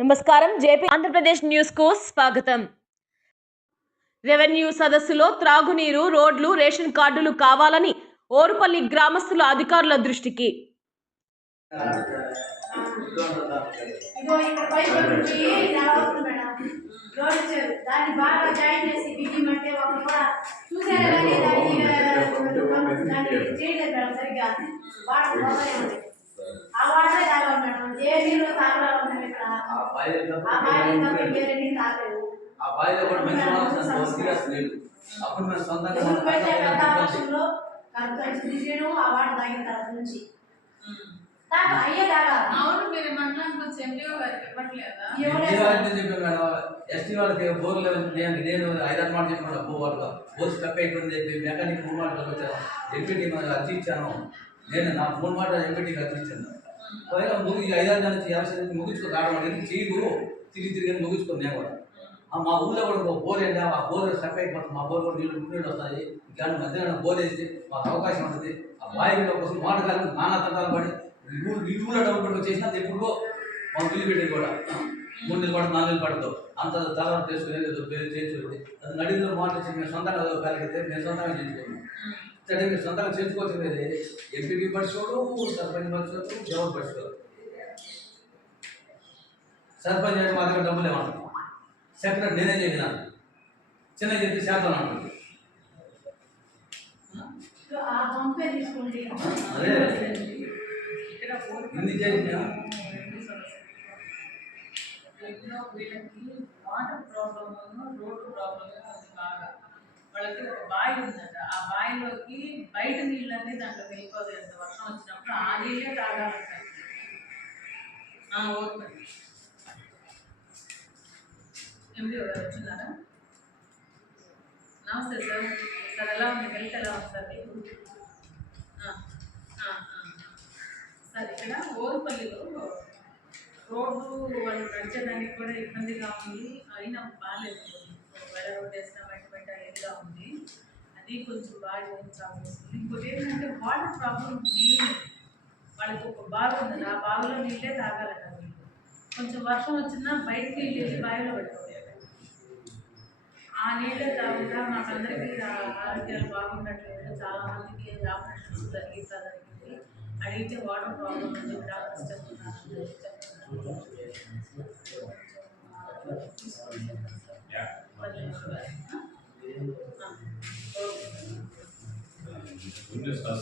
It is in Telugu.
నమస్కారం. జేపీ ఆంధ్రప్రదేశ్ న్యూస్కు స్వాగతం. రెవెన్యూ సదస్సులో త్రాగునీరు రోడ్లు రేషన్ కార్డులు కావాలని ఓరుపల్లి గ్రామస్తుల అధికారుల దృష్టికి. ఆ, వాటర్ కావాలి మేడం. ఏ నీళ్ళు తాగలేదు ఆ బాయిలో ఆ బాయిలో కూడా మంచి వాసన సీరియస్ లేదు అప్పుడు సొంతంగా మన తాగిన తర్వాత నుంచి. అయ్యే అవును మీరు మండలానికి వచ్చి ఎంపీఓ గారికి ఇవ్వట్లేదా? ఇవ్వలేదు వాళ్ళకి చెప్పాను మేడం ఎస్టీ వాళ్ళకి బోర్ లెవెల్ నేను నేను ఐదారు మాట చెప్పాను బో అయిపోయింది చెప్పి మెకానిక్ మూడు మాటలకు వచ్చాను. ఎంపీటీ మనకు అర్జీ ఇచ్చాను. నేను నా మూడు మాటలు ఎంపీటీకి అర్జీ ఇచ్చాను. పైగా ముగి ఐదారు నెలలు చేయాల్సింది ముగించుకొని రావడం అనేది చేయదు తిరిగి తిరిగి ముగించుకొని నేను కూడా. మా ఊళ్ళో కూడా ఒక బోర్ ఏంటి ఆ బోర్ స్టక్ అయిపోతుంది. మా బోర్ కూడా నీళ్ళు నీళ్ళు వస్తాయి. ఇంకా మధ్యాహ్నం బోర్ వేస్తే మాకు అవకాశం ఉంటుంది. ఆ బావి కోసం మాట కాదు నానా తంటాలు పడి ఇల్లు ఇల్లు డబ్బులు పెట్టుకొని చేసినా అది ఎప్పుడుకో మాకు బిల్లు పెట్టేది కూడా. మూడు నెలలు పడుతుంది నాలుగు నెలలు పడతావు అంత తర్వాత చేసుకుని ఏదో పేరు చేసుకుని అది నడిలో మాట వచ్చి మేము సొంతంగా కలిగితే మేము సొంతంగా చేసుకున్నాం సరే మీరు సొంతంగా చేసుకోవచ్చు ఎంపీపీ పడుకోడు సర్పంచ్ పడుకోవచ్చు ఎవరు పడుకోరు సర్పంచ్ అంటే మా దగ్గర డబ్బులు ఏమన్నా. సెక్రటరీ నేనే చేసినాను చిన్న చెప్పి శాతం అంటుంది ఆ పంపే తీసుకోండి అదే. ఇక్కడ ఇన్ని చేసినా? ఎన్నో వీళ్ళకి వాటర్ ప్రాబ్లమ్ రోడ్డు ప్రాబ్లమ్ అది బాగా. వాళ్ళకి ఒక బావి ఉందంట. ఆ బావిలోకి బయట నీళ్ళన్నీ దాంట్లో వెళ్ళిపోతాయి అంత వర్షం వచ్చినప్పుడు ఆ నీళ్ళే తాగాలంట. ఓకే. ఎండి వచ్చినారా నమస్తే సార్. సార్ ఎలా ఉంది? హెల్త్ ఎలా ఉంది సార్ మీకు? సార్ ఇక్కడ ఓరుపల్లిలో రోడ్డు వాళ్ళు నడిచేదానికి కూడా ఇబ్బందిగా ఉంది. అయినా బాగాలేదు. వేరే రోడ్ వేసినా బయట బయట ఇదిగా ఉంది. అది కొంచెం బాగా చేయించాల్సి వస్తుంది. ఇంకోటి ఏంటంటే వాటర్ ప్రాబ్లం మెయిన్. వాళ్ళకి ఒక బావి ఉంది ఆ బావిలో నీళ్ళే తాగాలట వీళ్ళు కొంచెం వర్షం వచ్చినా బయట నీళ్ళు వెళ్ళి బావిలో పెట్టుకోలేదు ఆ నీళ్ళే తాగుతా మాకందరికీ ఆరోగ్యాలు బాగుండట్లేదు చాలా మందికి ఆపరేషన్స్ జరిగి జరిగింది అడిగితే వాటర్ ప్రాబ్లం అని చెప్పి డాక్టర్స్ చెప్తున్నారు ఓకేనా?